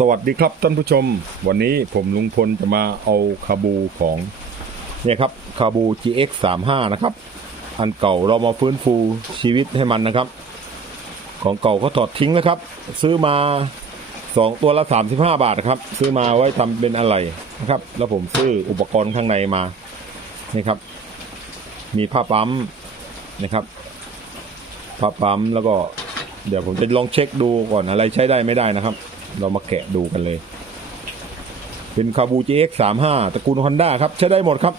สวัสดีครับท่านผู้ชม วันนี้ผมลุงพลจะมาเอาคาบูของเนี่ยครับคาบู GX 3 5นะครับ อันเก่าเรามาฟื้นฟูชีวิตให้มันนะครับ ของเก่าเขาถอดทิ้งแล้วครับ ซื้อมาสองตัวละ 35 บาทครับ ซื้อมาไว้ทำเป็นอะไรนะครับ แล้วผมซื้ออุปกรณ์ข้างในมานี่ครับ มีผ้าปั๊มนะครับผ้าปั๊มแล้วก็เดี๋ยวผมจะลองเช็คดูก่อนอะไรใช้ได้ไม่ได้นะครับ เรามาแกะดูกันเลย เป็นคาบู GX 3 5ตระกูล Honda ครับ ใช้ได้หมดครับ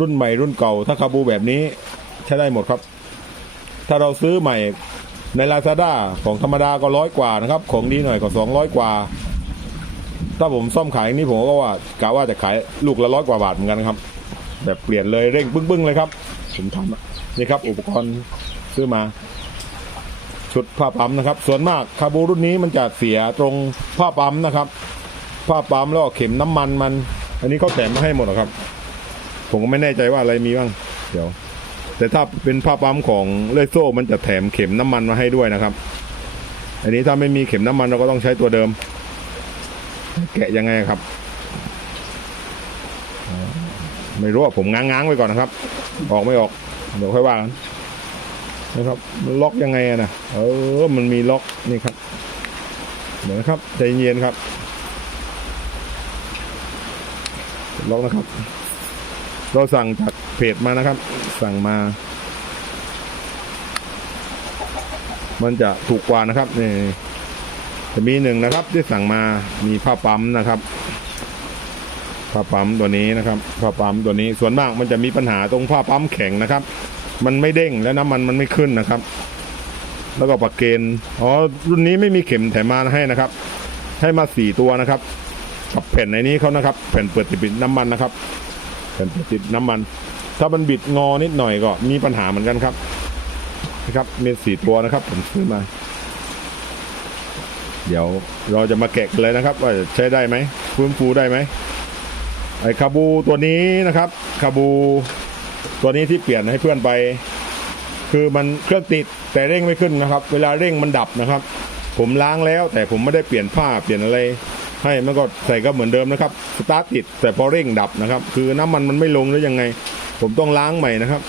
รุ่นใหม่รุ่นเก่า ถ้าคาบูแบบนี้ใช้ได้หมดครับ ถ้าเราซื้อใหม่ใน Lazada ของธรรมดาก็ร้อยกว่านะครับ ของดีหน่อยก็200กว่า ถ้าผมซ่อมขายอย่างนี้ผมก็ว่ากะว่าจะขายลูกละร้อยกว่าบาทเหมือนกันครับ แบบเปลี่ยนเลยเร่งบึ้งๆเลยครับผมทำอะนี่ครับ อุปกรณ์ซื้อมา ชุดผ้าปั๊มนะครับ ส่วนมากคาบูรุ่นนี้มันจะเสียตรงผ้าปั๊มนะครับ ผ้าปั๊มแล้วเข็มน้ำมันมัน อันนี้เขาแถมมาให้หมดหรอครับ ผมก็ไม่แน่ใจว่าอะไรมีบ้างเดี๋ยว แต่ถ้าเป็นผ้าปั๊มของเล่ยโซ่มันจะแถมเข็มน้ำมันมาให้ด้วยนะครับ อันนี้ถ้าไม่มีเข็มน้ำมันเราก็ต้องใช้ตัวเดิม แกะยังไงครับ ไม่รู้อะผมง้างๆไว้ก่อนนะครับ ออกไม่ออกเดี๋ยวค่อยว่ากัน นะครับมันล็อกยังไงอะนะเออมันมีล็อกนี่ครับเดี๋ยวนะครับใจเย็นครับล็อกนะครับ เราสั่งจากเพจมานะครับ สั่งมา มันจะถูกกว่านะครับนี่จะมีหนึ่งนะครับ ที่สั่งมามีผ้าปั๊มนะครับ ผ้าปั๊มตัวนี้นะครับผ้าปั๊มตัวนี้ส่วนมากมันจะมีปัญหาตรงผ้าปั๊มแข็งนะครับ มันไม่เด้งและน้ำมันมันไม่ขึ้นนะครับ แล้วก็ปากเกณฑ์อ๋อรุ่นนี้ไม่มีเข็มแถมมาให้นะครับ ให้มาสี่ตัวนะครับกับแผ่นในนี้เขานะครับ แผ่นเปิดติดน้ำมันนะครับ แผ่นเปิดติดน้ำมัน ถ้ามันบิดงอนิดหน่อยก็มีปัญหาเหมือนกันครับนะครับมีสี่ตัวนะครับ ผมซื้อมา เดี๋ยวเราจะมาแกะเลยนะครับ ว่าใช้ได้ไหมฟื้นฟูได้ไหม ไอ้คาบูตัวนี้นะครับคาบูตัวนี้ที่เปลี่ยนให้เพื่อนไป คือมันเครื่องติดแต่เร่งไม่ขึ้นนะครับ เวลาเร่งมันดับนะครับ ผมล้างแล้วแต่ผมไม่ได้เปลี่ยนผ้าเปลี่ยนอะไร ให้มันก็ใส่ก็เหมือนเดิมนะครับสตาร์ทติดแต่พอเร่งดับนะครับ คือน้ำมันมันไม่ลงหรือยังไง ผมต้องล้างใหม่นะครับ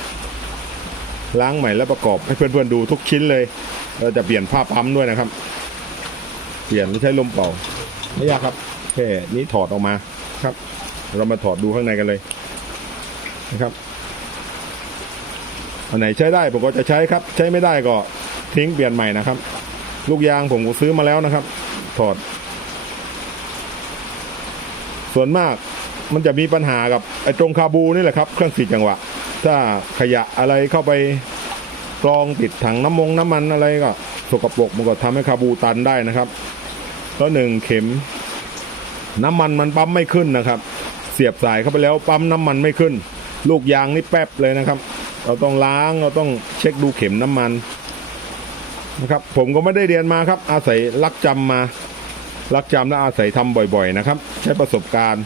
ล้างใหม่แล้วประกอบให้เพื่อนๆดูทุกชิ้นเลยเราจะเปลี่ยนผ้าปั๊มด้วยนะครับ เปลี่ยนไม่ใช้ลมเป่าไม่ยากครับแค่นี้ถอดออกมาครับ เรามาถอดดูข้างในกันเลยนะครับอันไหนใช้ได้ผมก็จะใช้ครับ ใช้ไม่ได้ก็ทิ้งเปลี่ยนใหม่นะครับ ลูกยางผมก็ซื้อมาแล้วนะครับ ถอด ส่วนมากมันจะมีปัญหากับไอ้ตรงคาบูนี่แหละครับ เครื่องสีจังหวะ ถ้าขยะอะไรเข้าไปกรองติดถังน้ำมงน้ำมันอะไรก็สกปรกมันก็ทำให้คาบูตันได้นะครับก็หนึ่งเข็ม น้ำมันมันปั๊มไม่ขึ้นนะครับ สียบสายเข้าไปแล้วปั๊มน้ำมันไม่ขึ้น ลูกยางนี่แป๊บเลยนะครับ เราต้องล้างเราต้องเช็คดูเข็มน้ำมันนะครับผมก็ไม่ได้เรียนมาครับ อาศัยลักจำมาลักจำและอาศัยทำบ่อยๆนะครับ ใช้ประสบการณ์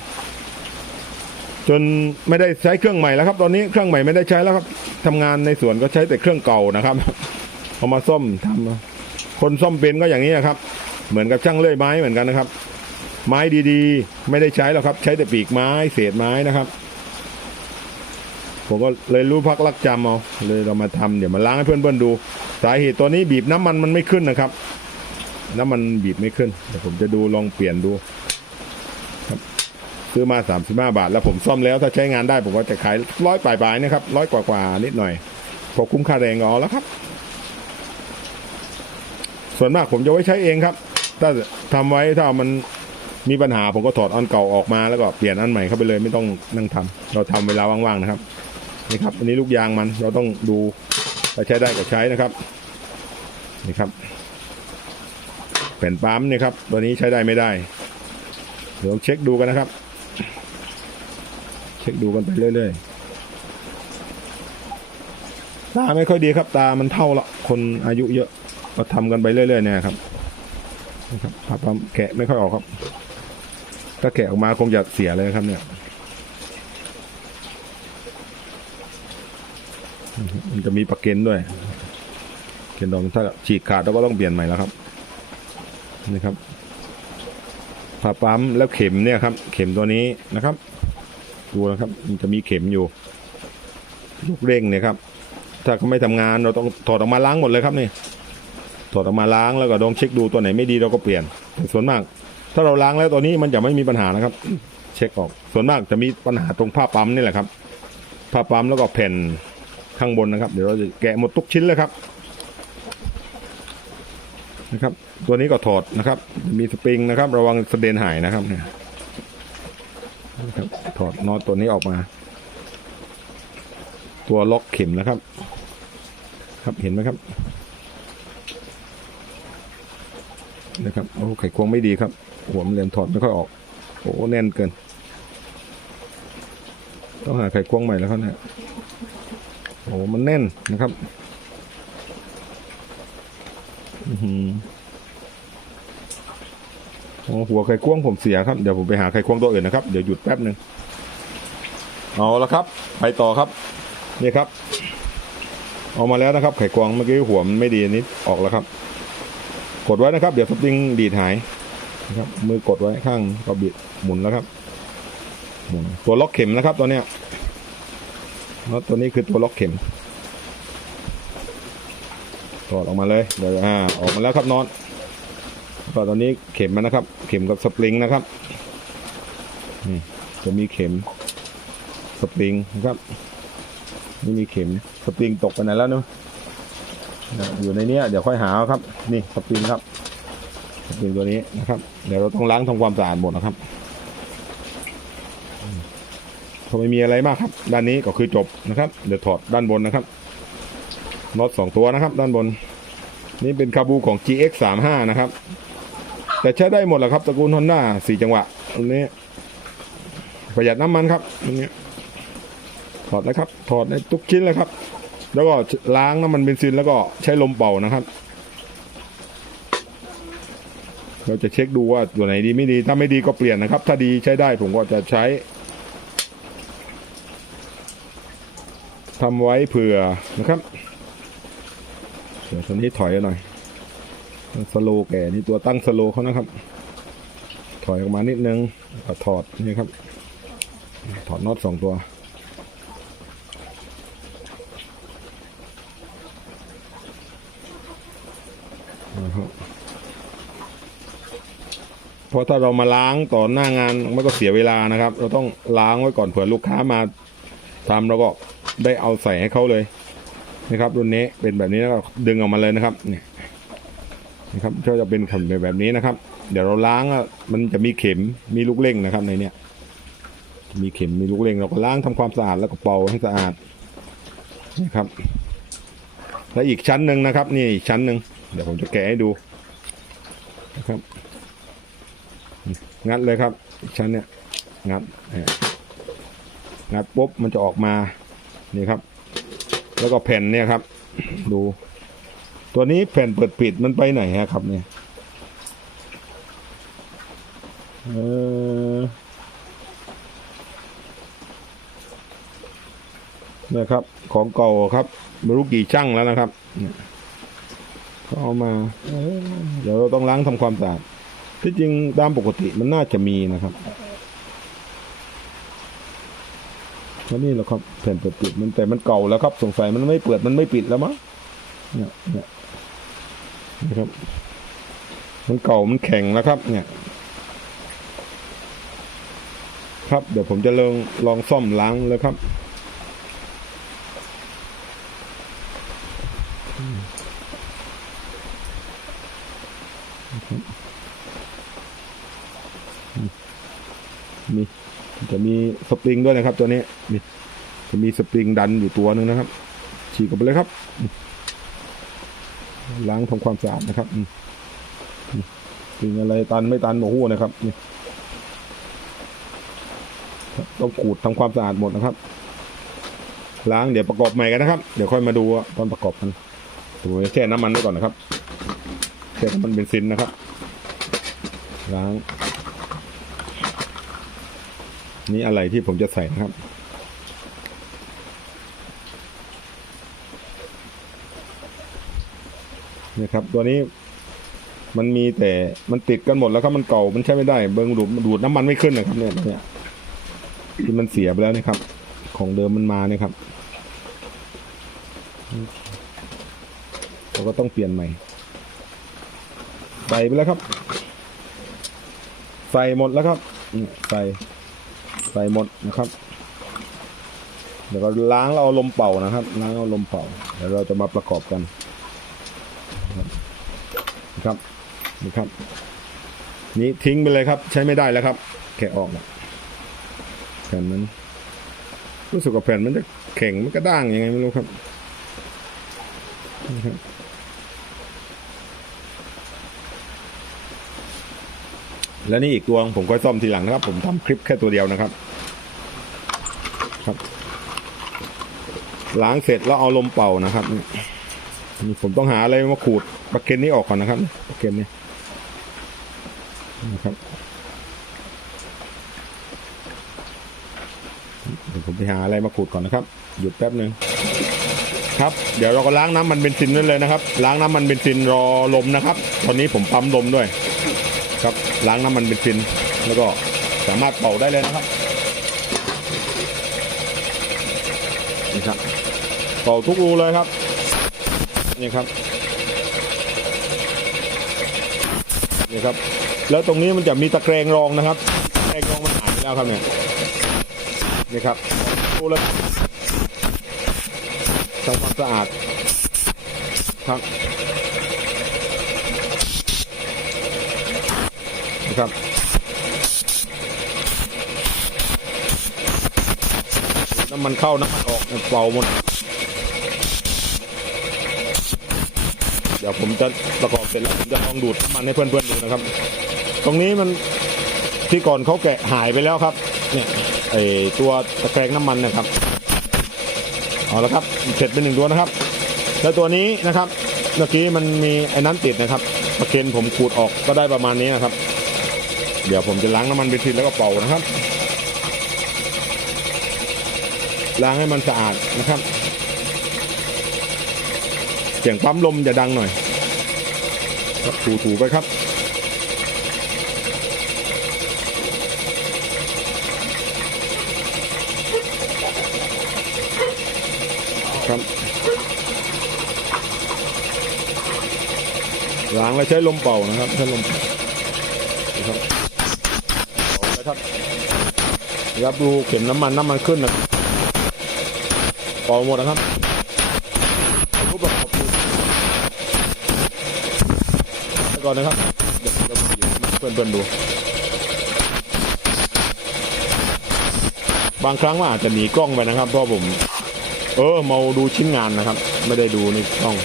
จนไม่ได้ใช้เครื่องใหม่แล้วครับ ตอนนี้เครื่องใหม่ไม่ได้ใช้แล้วครับทำงานในสวนก็ใช้แต่เครื่องเก่านะครับเอามาซ่อมทำคนซ่อมเป็นก็อย่างนี้นะครับ เหมือนกับช่างเลื่อยไม้เหมือนกันนะครับ ไม้ดีๆ ไม่ได้ใช้หรอกครับ ใช้แต่ปีกไม้เศษไม้นะครับ ผมก็เลยรู้พักรักจำเอาเลยเรามาทำเดี๋ยวมาล้างให้เพื่อนๆดู สาเหตุตัวนี้บีบน้ำมันมันไม่ขึ้นนะครับ น้ำมันบีบไม่ขึ้นเดี๋ยวผมจะดูลองเปลี่ยนดูครับซื้อมาสามสิบห้าบาท แล้วผมซ่อมแล้วถ้าใช้งานได้ผมก็จะขายร้อยปลายๆนะครับร้อยกว่าๆนิดหน่อยพอคุ้มค่าแรงก็เอาแล้วครับ ส่วนมากผมจะไว้ใช้เองครับ ถ้าทำไว้ถ้ามัน มีปัญหาผมก็ถอดอันเก่าออกมาแล้วก็เปลี่ยนอันใหม่เข้าไปเลยไม่ต้องนั่งทำเราทำเวลาว่างๆนะครับนี่ครับอันนี้ลูกยางมันเราต้องดูถ้าใช้ได้ก็ใช้นะครับนี่ครับ แผ่นปั๊มนี่ครับตัวนี้ใช้ได้ไม่ได้ เดี๋ยวเช็คดูกันนะครับ เช็คดูกันไปเรื่อยๆตาไม่ค่อยดีครับ ตามันเท่าละคนอายุเยอะก็ทำกันไปเรื่อยๆเนี่ยครับนะครับปั๊มแกะไม่ค่อยออกครับ ถ้าแกะออกมาคงจะเสียเลยครับเนี่ย มันจะมีปากเกนด้วย เกนดองถ้าฉีกขาดเราก็ต้องเปลี่ยนใหม่แล้วครับ นี่ครับผ่าปั๊มแล้วเข็มเนี่ยครับ เข็มตัวนี้นะครับ ดูนะครับ มันจะมีเข็มอยู่ลูกเร่งเนี่ยครับ ถ้าเขาไม่ทำงานเราต้องถอดออกมาล้างหมดเลยครับนี่ถอดออกมาล้างแล้วก็ลองเช็คดูตัวไหนไม่ดีเราก็เปลี่ยนส่วนมาก ถ้าเราล้างแล้วตัวนี้มันจะไม่มีปัญหานะครับ เช็คออก ส่วนมากจะมีปัญหาตรงผ้าปั๊มนี่แหละครับ ผ้าปั๊มแล้วก็แผ่นข้างบนนะครับ เดี๋ยวเราจะแกะหมดทุกชิ้นเลยครับนะครับ ตัวนี้ก็ถอดนะครับ มีสปริงนะครับ ระวังสะเด็นหายนะครับเนี่ยนะครับถอดน็อตตัวนี้ออกมา ตัวล็อกเข็มนะครับ ครับเห็นไหมครับนะครับโอ้ไขควงไม่ดีครับ หัวมันเรียมถอดไม่ค่อยออก โอ้แน่นเกิน ต้องหาไขควงใหม่แล้วครับเนี่ยโอ้มันแน่นนะครับอื้อหือโอ้หัวไขควงผมเสียครับ เดี๋ยวผมไปหาไขควงตัวอื่นนะครับ เดี๋ยวหยุดแป๊บหนึ่งเอาละครับ ไปต่อครับ นี่ครับออกมาแล้วนะครับ ไขควงเมื่อกี้หัวมันไม่ดีนิดออกแล้วครับ กดไว้นะครับ เดี๋ยวสปริงดีดหาย นะครับมือกดไว้ข้างก็บิดหมุนแล้วครับหมุนตัวล็อกเข็มนะครับตัวเนี้ยน็อตตัวนี้คือตัวล็อกเข็มถอดออกมาเลยเดี๋ยวอ่าออกมาแล้วครับน็อตก็ตอนนี้เข็มมันนะครับ เข็มกับสปริงนะครับนี่จะมีเข็มสปริงนะครับนี่มีเข็มสปริงตกไปไหนแล้วเนาะอยู่ในเนี้ยเดี๋ยวค่อยหาครับ นี่สปริงครับ สปริงตัวนี้นะครับ เดี๋ยวเราต้องล้างทำความสะอาดหมดนะครับอืมพอไม่มีอะไรมากครับ ด้านนี้ก็คือจบนะครับ เดี๋ยวถอดด้านบนนะครับน็อตสองตัวนะครับ ด้านบน นี่เป็นคาบูของ GX 3 5นะครับ แต่ใช้ได้หมดแหละครับตระกูลฮอนด้าสี่จังหวะอันนี้ ประหยัดน้ำมันครับอันนี้ถอดนะครับ ถอดในทุกชิ้นเลยครับ แล้วก็ล้างน้ำมันเบนซินแล้วก็ใช้ลมเป่านะครับ เราจะเช็คดูว่าตัวไหนดีไม่ดี ถ้าไม่ดีก็เปลี่ยนนะครับ ถ้าดีใช้ได้ผมก็จะใช้ทำไว้เผื่อนะครับเดี๋ยวตัวนี้ถอยหน่อยสโลแก่นี่ตัวตั้งสโลเขานะครับ ถอยออกมานิดนึงถอดนี่ครับ ถอดน็อตสองตัวนะครับ ราะถ้าเรามาล้างต่อหน้างานมันก็เสียเวลานะครับ เราต้องล้างไว้ก่อนเผื่อลูกค้ามาทำแล้วก็ได้เอาใส่ให้เขาเลยนะครับรุ่นนี้เป็นแบบนี้แล้วก็ดึงออกมาเลยนะครับเนี่ยนะครับก็จะเป็นขันแบบนี้นะครับ เดี๋ยวเราล้างมันจะมีเข็มมีลูกเล่งนะครับในเนี้ยมีเข็มมีลูกเล่งเราก็ล้างทำความสะอาดแล้วก็เป่าให้สะอาดนะครับ แล้วอีกชั้นหนึ่งนะครับ นี่อีกชั้นหนึ่งเดี๋ยวผมจะแกะให้ดูนะครับ งัดเลยครับ ชั้นเนี่ยงัดงัดปุ๊บมันจะออกมานี่ครับ แล้วก็แผ่นเนี่ยครับ ดู ตัวนี้แผ่นเปิดปิดมันไปไหนฮะครับ เนี่ยเออนะครับ ของเก่าครับไม่รู้กี่ช่างแล้วนะครับเนี่ยก็เอามาเอ้ยเดี๋ยวเราต้องล้างทำความสะอาด ที่จริงตามปกติมันน่าจะมีนะครับแล้วนี่แหละครับแผ่นเปิดปิดมันแต่มันเก่าแล้วครับ สงสัยมันไม่เปิดมันไม่ปิดแล้วมั้งเนี่ยเนี่ยนะครับ มันเก่ามันแข็งแล้วครับ เนี่ย ครับ เดี๋ยวผมจะลองลองซ่อมล้างแล้วครับ มี จะมีสปริงด้วยนะครับตัวนี้นี่จะมีสปริงดันอยู่ตัวหนึ่งนะครับ ฉีกออกไปเลยครับ ล้างทำความสะอาดนะครับนี่สปริงอะไรตันไม่ตันโอ้โหนะครับนี่ต้องขูดทำความสะอาดหมดนะครับ ล้างเดี๋ยวประกอบใหม่กันนะครับ เดี๋ยวค่อยมาดูตอนประกอบกันผมจะแช่น้ำมันไว้ก่อนนะครับแช่น้ำมันเบนซินนะครับ ล้าง นี่อะไรที่ผมจะใส่นะครับ นี่ครับ ตัวนี้มันมีแต่มันติดกันหมดแล้วครับมันเก่ามันใช้ไม่ได้ เบิ้งดูดดูดน้ำมันไม่ขึ้นนะครับ เนี่ยเนี่ยที่มันเสียไปแล้วนะครับ ของเดิมมันมาเนี่ยครับเราก็ต้องเปลี่ยนใหม่ ใส่ไปแล้วครับ ใส่หมดแล้วครับใส่ ใส่หมดนะครับ เดี๋ยวก็ล้างแล้วเอาลมเป่านะครับ ล้างเอาลมเป่า เดี๋ยวเราจะมาประกอบกันนะครับนี่ครับ นี่ทิ้งไปเลยครับ ใช้ไม่ได้แล้วครับ แกะออกนะแผ่นนั้นรู้สึกว่าแผ่นมันจะแข็งมันกระด้างยังไงไม่รู้ครับนี่ครับ และนี่อีกตัวผมก็ซ่อมทีหลังนะครับ ผมทำคลิปแค่ตัวเดียวนะครับ ครับล้างเสร็จแล้วเอาลมเป่านะครับนี่ผมต้องหาอะไรมาขูดปลาเก็นนี้ออกก่อนนะครับปลาเก็นนี้นะครับผมไปหาอะไรมาขูดก่อนนะครับ หยุดแป๊บหนึ่งครับ เดี๋ยวเราก็ล้างน้ำมันเบนซินนั่นเลยนะครับ ล้างน้ำมันเบนซินรอลมนะครับ ตอนนี้ผมปั๊มลมด้วย ครับล้างน้ำมันเบนซินแล้วก็สามารถเป่าได้เลยนะครับนี่ครับเป่าทุกรูเลยครับนี่ครับนี่ครับ แล้วตรงนี้มันจะมีตะแกรงรองนะครับตะแกรงรองมันหายไปแล้วครับเนี่ยนี่ครับดูแล้วทำความสะอาดครับ นะครับน้ำมันเข้าน้ำมันออกเป่าหมดเดี๋ยวผมจะประกอบเสร็จแล้วผมจะลองดูดน้ำมันให้เพื่อนๆดูนะครับ ตรงนี้มันที่ก่อนเขาแกะหายไปแล้วครับ เนี่ยไอตัวตะแกรงน้ำมันนะครับเอาละครับเสร็จเป็นหนึ่งตัวนะครับ แล้วตัวนี้นะครับ เมื่อกี้มันมีไอ้นั้นติดนะครับประเคนผมขูดออกก็ได้ประมาณนี้นะครับ เดี๋ยวผมจะล้างน้ำมันเบนซินแล้วก็เป่านะครับ ล้างให้มันสะอาดนะครับ เสียงปั๊มลมจะดังหน่อยถูถูๆไปครับครับล้างแล้วใช้ลมเป่านะครับใช้ลมเป่านะครับเป่าไปครับ ครับดูเข็มน้ำมันน้ำมันขึ้นนะเป่าหมดนะครับรูปประกอบดูไปก่อนนะครับเดี๋ยวเราหยิบมาให้เพื่อนๆดู บางครั้งว่าอาจจะหนีกล้องไปนะครับเพราะผม เออมาดูชิ้นงานนะครับ ไม่ได้ดูในกล้อง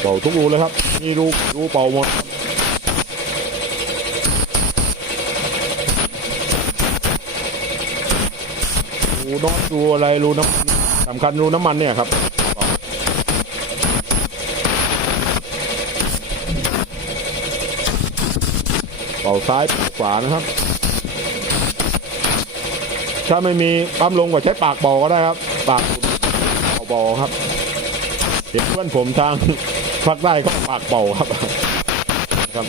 เป่าทุกรูเลยครับ นี่รูรูเป่าหมด รูน็อตรูอะไรรูน้ำสำคัญรูน้ำมันเนี่ยครับเป่าซ้ายเป่าขวานะครับ ถ้าไม่มีปั๊มลงก็ใช้ปากเป่าก็ได้ครับ ปากเป่าเบาครับ เห็นเพื่อนผมทางภาคใต้เขาปากเป่าครับครับ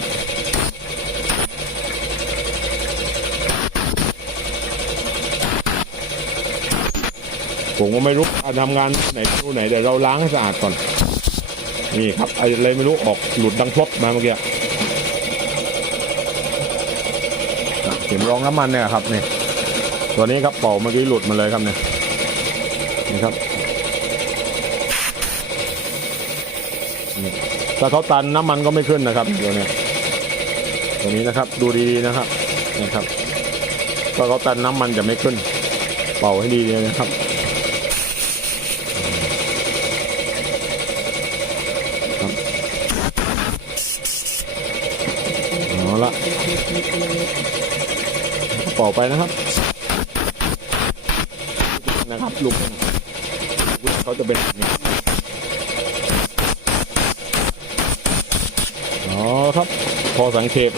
ผมก็ไม่รู้การทำงานไหนดูไหนเดี๋ยวเราล้างให้สะอาดก่อน นี่ครับอะไรไม่รู้ออกหลุดดังพลดมาเมื่อกี้เข็มรองน้ำมันเนี่ยครับนี่ตัวนี้ครับเป่าเมื่อกี้หลุดมาเลยครับเนี่ยนี่ครับถ้าเขาตันน้ำมันก็ไม่ขึ้นนะครับตัวนี้ตัวนี้นะครับ ดูดีๆนะครับนี่ครับถ้าเขาตันน้ำมันจะไม่ขึ้น เป่าให้ดีเลยนะครับ ต่อไปนะครับ นะครับลุงเขาจะเป็นแบบนี้อ๋อครับ พอสังเกต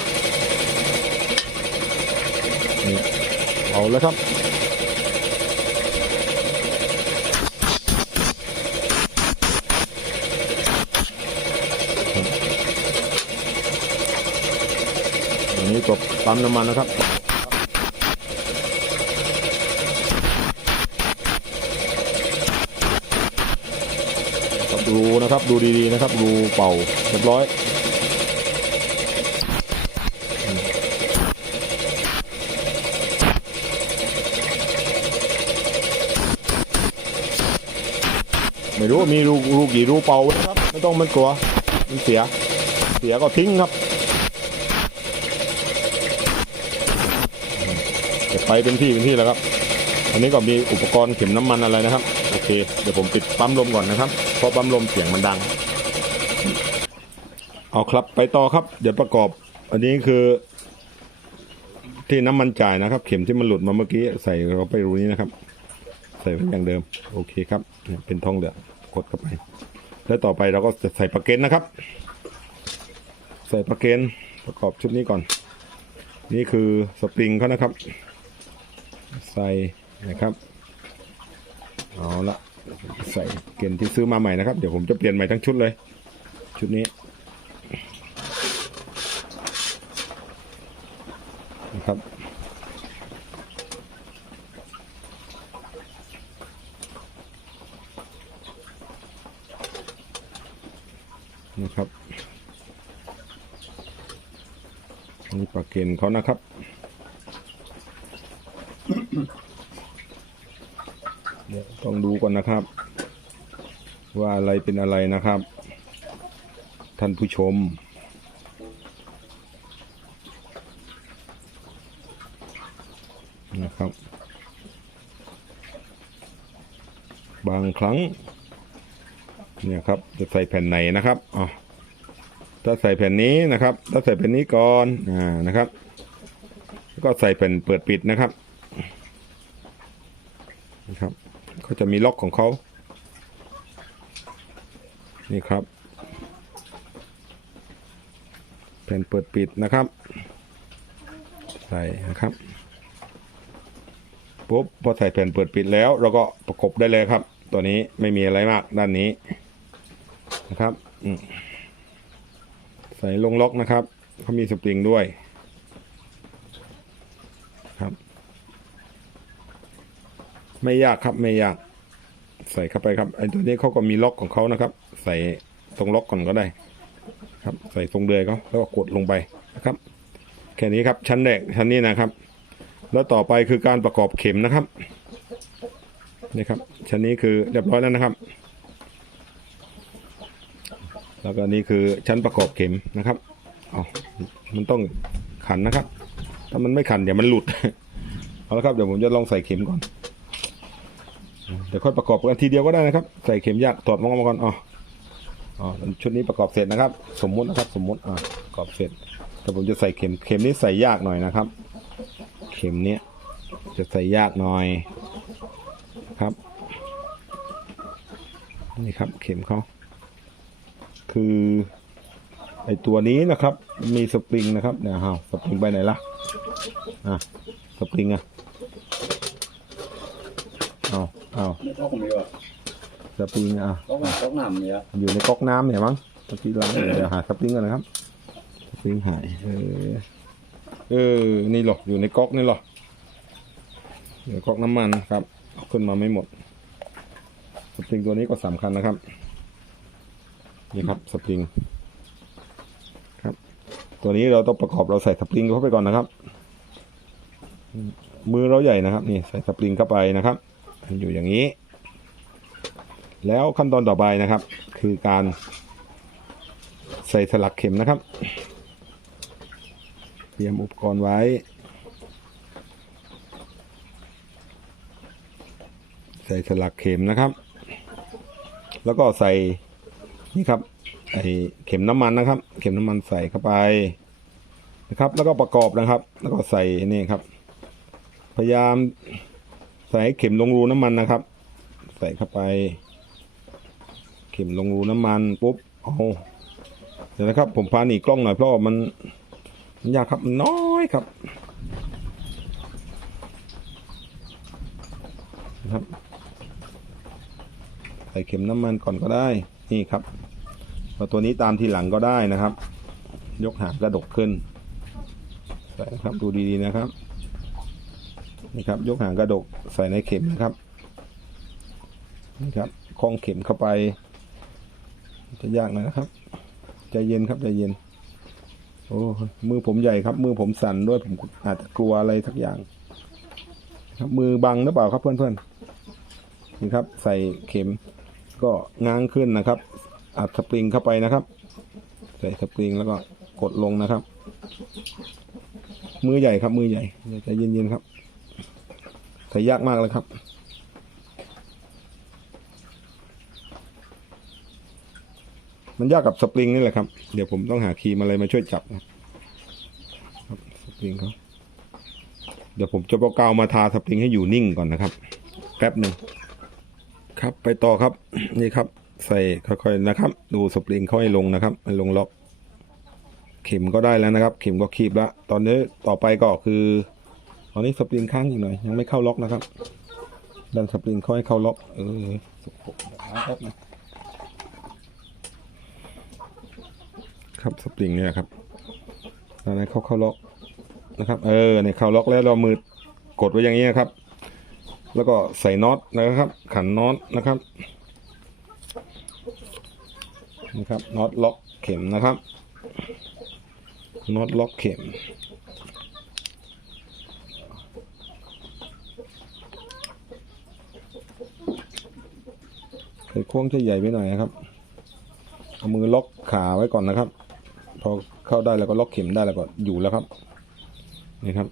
นี่เอาแล้วครับอันนี้กบปั๊มน้ำมันนะครับ นะครับ ดูดีๆนะครับดูเป่าเรียบร้อยไม่รู้มีรูรูกี่รูเป่าไว้ครับ ไม่ต้องมันกลัวมันเสีย เสียก็ทิ้งครับเก็บไปเป็นที่เป็นที่แล้วครับ อันนี้ก็มีอุปกรณ์เข็มน้ำมันอะไรนะครับ โอเค เดี๋ยวผมปิดปั๊มลมก่อนนะครับ ราะปั๊มลมเสียงมันดัง เอาครับไปต่อครับ เดี๋ยวประกอบ อันนี้คือ ที่น้ำมันจ่ายนะครับ เข็มที่มันหลุดมาเมื่อกี้ใส่เข้าไปรูนี้นะครับ ใส่ไว้อย่างเดิม โอเคครับเนี่ยเป็นทองเหลืองกดเข้าไป แล้วต่อไปเราก็จะใส่ปากเกนนะครับ ใส่ปากเกนประกอบชุดนี้ก่อน นี่คือสปริงเขานะครับ ใส่นะครับเอาละ ใส่เกนที่ซื้อมาใหม่นะครับ เดี๋ยวผมจะเปลี่ยนใหม่ทั้งชุดเลย ชุดนี้นะครับนะครับนี่ปลาเกนเขานะครับ ต้องดูก่อนนะครับ ว่าอะไรเป็นอะไรนะครับ ท่านผู้ชม นะครับ บางครั้ง เนี่ยครับจะใส่แผ่นไหนนะครับอ๋อถ้าใส่แผ่นนี้นะครับ ถ้าใส่แผ่นนี้ก่อน อ่า นะครับ ก็ใส่แผ่นเปิดปิดนะครับเขา จะมีล็อกของเขา นี่ครับ แผ่นเปิดปิดนะครับ ใส่นะครับปุ๊บพอใส่แผ่นเปิดปิดแล้ว เราก็ประกบได้เลยครับ ตัวนี้ไม่มีอะไรมากด้านนี้นะครับใส่ลงล็อกนะครับเขามีสปริงด้วยครับ ไม่ยากครับไม่ยาก ใส่เข้าไปครับไอ้ตัวนี้เขาก็มีล็อกของเขานะครับ ใส่ตรงล็อกก่อนก็ได้ ครับใส่ตรงเดือยเขาแล้วก็กดลงไปนะครับ แค่นี้ครับชั้นแรกชั้นนี้นะครับ แล้วต่อไปคือการประกอบเข็มนะครับนี่ครับชั้นนี้คือเรียบร้อยแล้วนะครับ แล้วก็นี่คือชั้นประกอบเข็มนะครับอ๋อมันต้องขันนะครับ ถ้ามันไม่ขันเดี๋ยวมันหลุดเอาละครับเดี๋ยวผมจะลองใส่เข็มก่อน เดี๋ยวค่อยประกอบกันทีเดียวก็ได้นะครับ ใส่เข็มยากถอดมองมาก่อนอ๋ออ๋อชุดนี้ประกอบเสร็จนะครับ สมมุตินะครับ สมมุติอ่าประกอบเสร็จแต่ผมจะใส่เข็มเข็มนี้ใส่ยากหน่อยนะครับ เข็มเนี้ยจะใส่ยากหน่อยครับนี่ครับ เข็มเขาคือไอตัวนี้นะครับ มีสปริงนะครับเนี่ยฮาสปริงไปไหนล่ะอะสปริงอะเอา อาไม่ต้องมีว่ะสปริงอะต้องต้องนำเนี่ยอยู่ในก๊อกน้ำเนี่ยมั้งตะกี้ล้างเดี๋ยวหาสปริงก่อนนะครับสปริงหายเออเออนี่หรออยู่ในก๊อกนี่หรออยู่ในก๊อกน้ำมันครับเอาขึ้นมาไม่หมด สปริงตัวนี้ก็สำคัญนะครับ นี่ครับสปริงครับ ตัวนี้เราต้องประกอบเราใส่สปริงเข้าไปก่อนนะครับ มือเราใหญ่นะครับ นี่ใส่สปริงเข้าไปนะครับ อยู่อย่างนี้ แล้วขั้นตอนต่อไปนะครับ คือการใส่สลักเข็มนะครับ เตรียมอุปกรณ์ไว้ ใส่สลักเข็มนะครับ แล้วก็ใส่นี่ครับไอเข็มน้ำมันนะครับ เข็มน้ำมันใส่เข้าไปนะครับ แล้วก็ประกอบนะครับ แล้วก็ใส่นี่ครับ พยายาม ใส่เข็มลงรูน้ำมันนะครับ ใส่เข้าไป เข็มลงรูน้ำมันปุ๊บเอาเดี๋ยวนะครับ ผมพาหนีกล้องหน่อยเพราะมันมันยากครับมันน้อยครับนะครับใส่เข็มน้ำมันก่อนก็ได้นี่ครับพอตัวนี้ตามทีหลังก็ได้นะครับ ยกหางกระดกขึ้นใส่ครับดูดีๆนะครับ นี่ครับ ยกหางกระดกใส่ในเข็มนะครับนี่ครับคล้องเข็มเข้าไป จะยากหน่อยนะครับใจเย็นครับใจเย็น โอ้มือผมใหญ่ครับ มือผมสั่นด้วยผมอาจจะกลัวอะไรทักอย่าง ครับ มือบังหรือเปล่าครับเพื่อนๆนี่ครับ ใส่เข็ม ก็ง้างขึ้นนะครับ อัดสปริงเข้าไปนะครับ ใส่สปริงแล้วก็กดลงนะครับ มือใหญ่ครับ มือใหญ่ใจเย็นๆครับ ใส่ยากมากเลยครับมันยากกับสปริงนี่แหละครับ เดี๋ยวผมต้องหาครีมอะไรมาช่วยจับนะครับสปริงเขาเดี๋ยวผมจะเอากาวมาทาสปริงให้อยู่นิ่งก่อนนะครับแป๊บหนึ่งครับไปต่อครับ นี่ครับ ใส่ค่อยๆนะครับ ดูสปริงเขาให้ลงนะครับให้ลงล็อก เข็มก็ได้แล้วนะครับ เข็มก็คีบแล้วตอนนี้ต่อไปก็คือ ตอนนี้สปริงค้างอีกหน่อย ยังไม่เข้าล็อกนะครับ ดันสปริงเข้าให้เข้าล็อก เออสปรกครับครับสปริงเนี่ยครับตอนนี้เข้าเข้าล็อกนะครับ เออเนี่ยเข้าล็อกแล้วเรามือกดไว้อย่างนี้นะครับ แล้วก็ใส่น็อตนะครับ ขันน็อตนะครับนะครับน็อตล็อกเข็มนะครับน็อตล็อกเข็ม ไขควงจะใหญ่ไปหน่อยนะครับ เอามือล็อกขาไว้ก่อนนะครับ พอเข้าได้แล้วก็ล็อกเข็มได้แล้วก็อยู่แล้วครับ นี่ครับ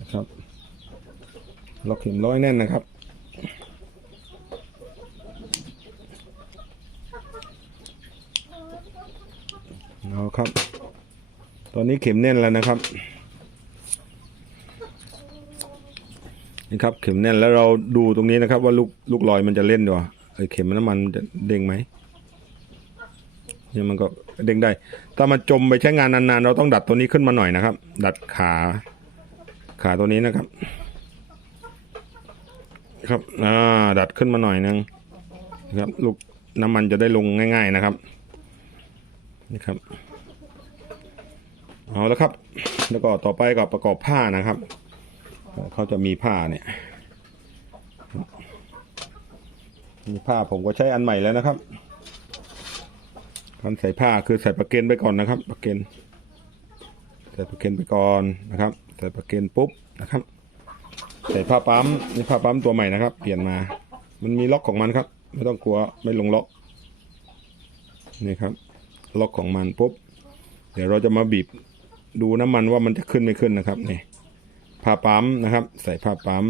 นะครับ ล็อกเข็มร้อยแน่นนะครับเอาครับ ตอนนี้เข็มแน่นแล้วนะครับ นี่ ครับเข็มแน่นแล้วเราดูตรงนี้นะครับ ว่าลูกลูกลอยมันจะเล่นดีกว่าไอ้เข็มน้ำมันจะเด้งไหมเนี่ยมันก็เด้งได้ ถ้ามันจมไปใช้งานนานๆ เราต้องดัดตัวนี้ขึ้นมาหน่อยนะครับ ดัดขาขาตัวนี้นะครับ ครับอ่าดัดขึ้นมาหน่อยนึงนะครับ ลูกน้ำมันจะได้ลงง่าย ๆนะครับนี่ครับเอาแล้วครับ แล้วก็ต่อไปก็ประกอบผ้านะครับ เขาจะมีผ้าเนี่ย มีผ้าผมก็ใช้อันใหม่แล้วนะครับการใส่ผ้าคือใส่ประเกนไปก่อนนะครับ ประเกนใส่ประเกนไปก่อนนะครับ ใส่ประเกนปุ๊บนะครับ ใส่ผ้าปั๊มนี่ผ้าปั๊มตัวใหม่นะครับ เปลี่ยนมา มันมีล็อกของมันครับ ไม่ต้องกลัวไม่ลงล็อกนี่ครับ ล็อกของมันปุ๊บ เดี๋ยวเราจะมาบีบดูน้ำมันว่ามันจะขึ้นไม่ขึ้นนะครับนี่ ผ้าปั๊มนะครับ ใส่ผ้าปั๊ม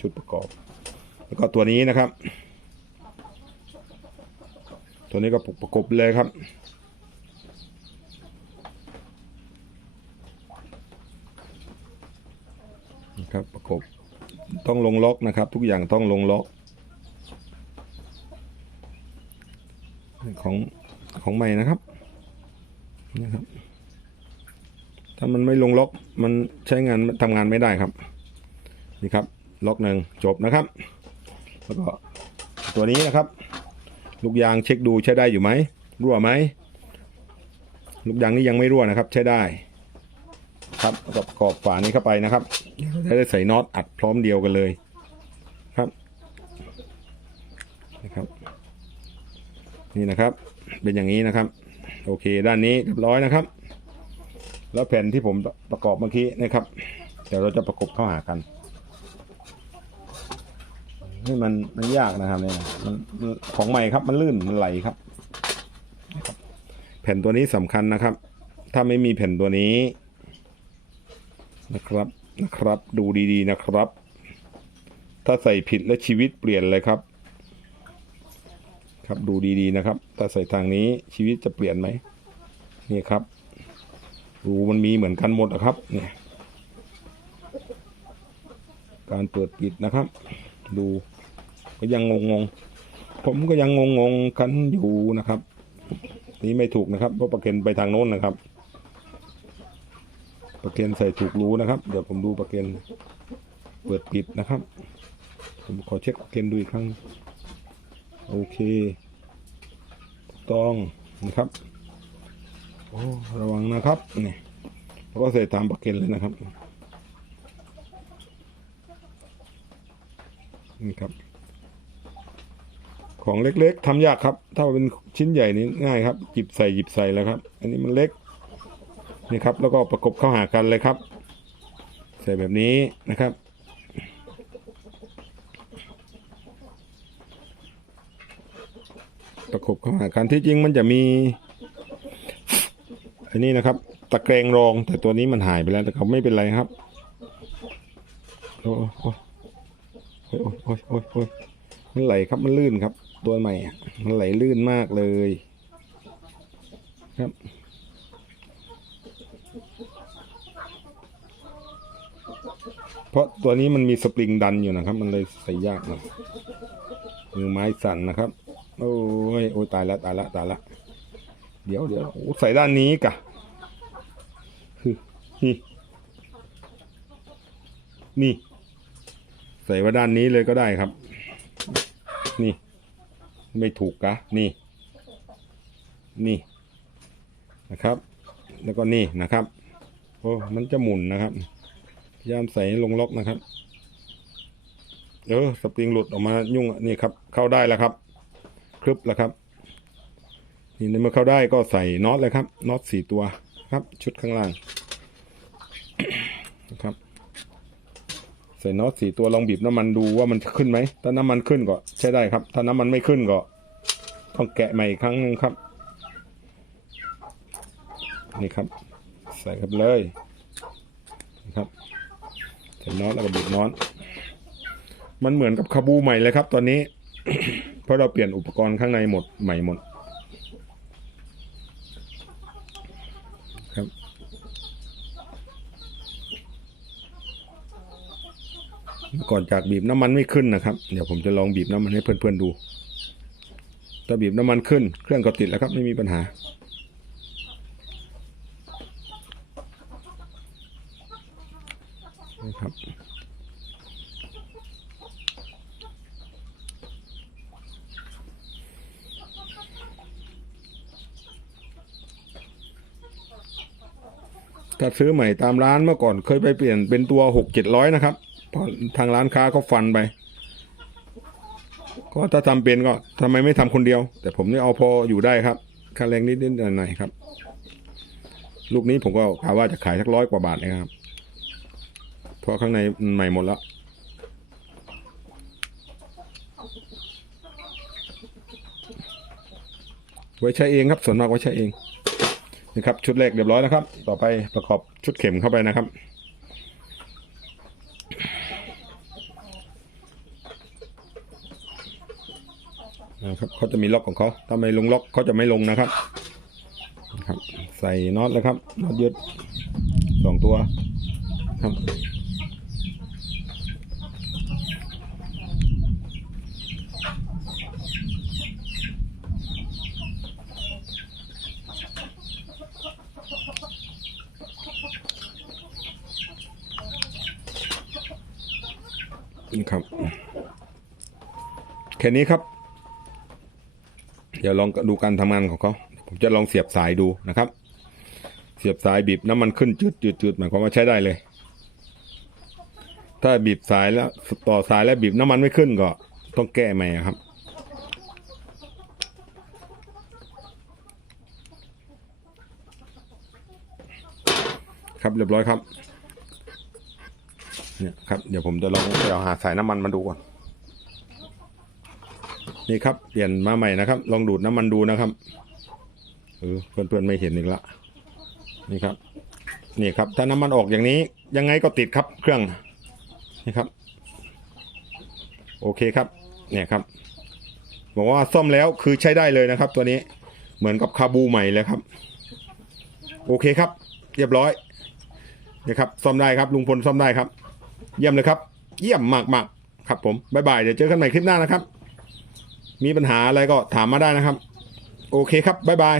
ชุดประกอบ แล้วก็ตัวนี้นะครับ ตัวนี้ก็ประกบเลยครับนะครับประกบต้องลงล็อกนะครับ ทุกอย่างต้องลงล็อก ของของใหม่นะครับนะครับ ถ้ามันไม่ลงล็อกมันใช้งานทำงานไม่ได้ครับ นี่ครับ ล็อกหนึ่งจบนะครับ แล้วก็ตัวนี้นะครับ ลูกยางเช็คดูใช้ได้อยู่ไหมรั่วไหมลูกยางนี้ยังไม่รั่วนะครับ ใช้ได้ครับแล้วก็ปรอบฝานี้เข้าไปนะครับจะได้ใส่น็อตอัดพร้อมเดียวกันเลยครับนะครับ นี่นะครับ เป็นอย่างนี้นะครับ โอเค ด้านนี้เรียบร้อยนะครับ แล้วแผ่นที่ผมประกอบเมื่อกี้นะครับ เดี๋ยวเราจะประกบเข้าหากันนี่มันมันยากนะครับเนี่ยมันของใหม่ครับมันลื่นมันไหลครับ แผ่นตัวนี้สำคัญนะครับ ถ้าไม่มีแผ่นตัวนี้ นะครับนะครับ ดูดีๆนะครับ ถ้าใส่ผิดแล้วชีวิตเปลี่ยนเลยครับ ครับดูดีๆนะครับ ถ้าใส่ทางนี้ชีวิตจะเปลี่ยนไหมนี่ครับ รูมันมีเหมือนกันหมดนะครับ เนี่ย การเปิดปิดนะครับ ดูก็ยังงงๆผมก็ยังงงๆกันอยู่นะครับ นี่ไม่ถูกนะครับเพราะประเก็นไปทางโน้นนะครับ ประเก็นใส่ถูกรูนะครับ เดี๋ยวผมดูประเก็นเปิดปิดนะครับ ผมขอเช็คประเก็นดูอีกครั้ง โอเคต้องนะครับ โอ้ระวังนะครับนี่แล้วก็ใส่ตามปากเกนเลยนะครับนี่ครับ ของเล็กๆทำยากครับ ถ้าเป็นชิ้นใหญ่นี่ง่ายครับหยิบใส่หยิบใส่แล้วครับ อันนี้มันเล็กนี่ครับ แล้วก็ประกบเข้าหากันเลยครับ ใส่แบบนี้นะครับประกบเข้าหากันที่จริงมันจะมีันนี้นะครับ ตะแกรงรองแต่ตัวนี้มันหายไปแล้วแต่เขาไม่เป็นไรครับโอ้โอ้โอ้โอ้โอ้โอ้โอ้มันไหลครับมันลื่นครับ ตัวใหม่มันไหลลื่นมากเลย ครับเพราะตัวนี้มันมีสปริงดันอยู่นะครับ มันเลยใส่ยากหน่อยมือไม้สั่นนะครับ โอ้ยโอ้ยตายละตายละตายละเดี๋ยวเดี๋ยวใส่ด้านนี้กะ นี่ นี่ ใส่ว่าด้านนี้เลยก็ได้ครับ นี่ ไม่ถูกกะ นี่ นี่นะครับ แล้วก็นี่นะครับ โอ้ มันจะหมุนนะครับ พยายามใส่ลงล็อกนะครับ เออ สปริงหลุดออกมายุ่งนี่ครับ เข้าได้แล้วครับ ครึบแล้วครับนี่เมื่อเข้าได้ก็ใส่น็อตเลยครับน็อตสี่ตัวครับ ชุดข้างล่าง นะครับ ใส่น็อตสี่ตัวลองบีบน้ำมันดูว่ามันขึ้นไหม ถ้าน้ำมันขึ้นก็ใช้ได้ครับ ถ้าน้ำมันไม่ขึ้นก็ต้องแกะใหม่อีกครั้งหนึงครับ นี่ครับ ใส่ครับเลยนะครับใส่น็อตแล้วก็บีบน็อตมันเหมือนกับคาบูใหม่เลยครับ ตอนนี้ เพราะเราเปลี่ยนอุปกรณ์ข้างในหมดใหม่หมด ครับ ก่อนจากบีบน้ำมันไม่ขึ้นนะครับ เดี๋ยวผมจะลองบีบน้ำมันให้เพื่อนๆดู ถ้าบีบน้ำมันขึ้น เครื่องก็ติดแล้วครับไม่มีปัญหานะครับถ้าซื้อใหม่ตามร้านเมื่อก่อนเคยไปเปลี่ยนเป็นตัวหกเจ็ดร้อยนะครับ พราะทางร้านค้าเขาฟันไป ก็ถ้าทำเป็นก็ทำไมไม่ทำคนเดียว แต่ผมนี่เอาพออยู่ได้ครับค่าแรงนิดๆหน่อยครับ ลูกนี้ผมก็กะว่าจะขายสักร้อยกว่าบาทเองครับเพราะข้างในใหม่หมดแล้วไว้ใช้เองครับส่วนมากไว้ใช้เองนี่ครับชุดแรกเรียบร้อยนะครับ ต่อไปประกอบชุดเข็มเข้าไปนะครับ นะครับ เขาจะมีล็อกของเขาถ้าไม่ลงล็อกเขาจะไม่ลงนะครับครับ ใส่น็อตแล้วครับน็อตยึดสองตัวครับนี่ครับ แค่นี้ครับ เดี๋ยวลองดูการทำงานของเขาผมจะลองเสียบสายดูนะครับ เสียบสายบีบน้ำมันขึ้นจืดจืดจืดหมายความว่าใช้ได้เลย ถ้าบีบสายแล้วต่อสายแล้วบีบน้ำมันไม่ขึ้นก็ ต้องแก้ใหม่ครับครับเรียบร้อยครับ เนี่ยครับ เดี๋ยวผมจะลองไปเอาหาสายน้ำมันมาดูก่อน นี่ครับ เปลี่ยนมาใหม่นะครับ ลองดูดน้ำมันดูนะครับเออเพื่อนๆไม่เห็นอีกละนี่ครับ นี่ครับ ถ้าน้ำมันออกอย่างนี้ ยังไงก็ติดครับ เครื่องนี่ครับ โอเคครับ เนี่ยครับ บอกว่าซ่อมแล้วคือใช้ได้เลยนะครับ ตัวนี้เหมือนกับคาบูใหม่เลยครับ โอเคครับ เรียบร้อยนี่ครับซ่อมได้ครับ ลุงพลซ่อมได้ครับ เยี่ยมเลยครับ เยี่ยมมากๆครับผมบ๊ายบายเดี๋ยวเจอกันใหม่คลิปหน้านะครับ มีปัญหาอะไรก็ถามมาได้นะครับ โอเคครับบ๊ายบาย